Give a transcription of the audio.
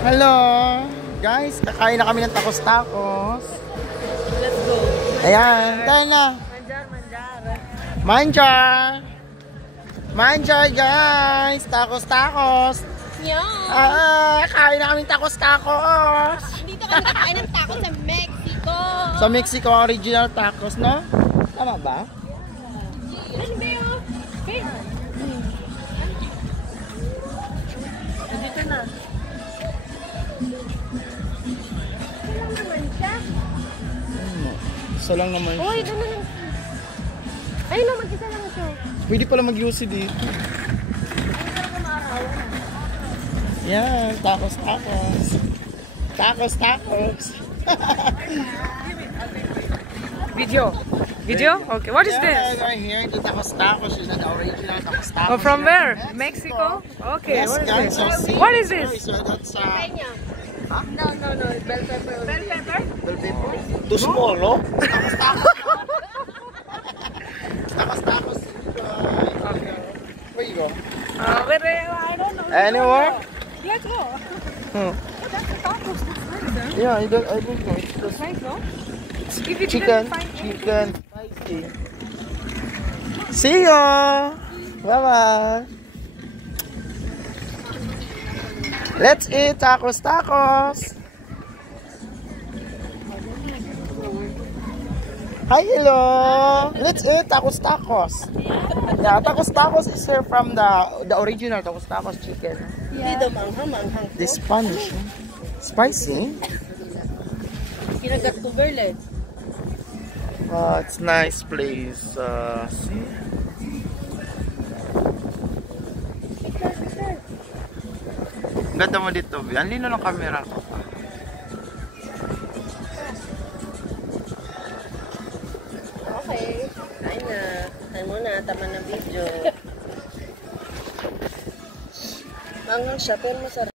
Hello! Guys, kakain na kami ng tacos-tacos. Let's go. Ayan, tayo na. Manjar! Manjar, guys! Tacos-tacos! Yeah. Kain na kami ng tacos-tacos! Dito kami kakain ng tacos sa Mexico. Sa Mexico, original tacos, no? Tama ba? Ano ba yun? Okay. Dito na. Ito lang naman siya. Isa lang naman siya. Uy, gano'n lang. Ayun na, mag-isa lang ito. Pwede pala mag-UC dito. Yan, tacos-tacos. Tacos-tacos. Video? Video? Okay, what is this? We're here to tacos-tacos. This is the original tacos-tacos. Oh, from where? Mexico? Okay, Yes, what is guys. this? So, What is this? So that's Kanya. Huh? No. Bell pepper. Bell pepper? bell pepper. Too small, no? Tacos-tacos. Tacos-tacos. Okay. Where you go? I don't know. Anywhere? Let's go. Hmm. That's the tacos. That's nice, Yeah, I don't know. It's just Nice, no? If you chicken. didn't find Chicken. Spicy. See ya. Bye-bye. Let's eat tacos-tacos. Hi, hello. Let's eat tacos-tacos. Yeah, tacos-tacos is here from the original tacos-tacos chicken. Dito, manghang. This Spanish. Spicy. Kinagat ko, girl eh. It's nice place. See? Ganda mo dito, Bi. Ang lino ng camera ko. Okay. Kain na. Kain muna. Tama na video. Manghang siya, pero masarap.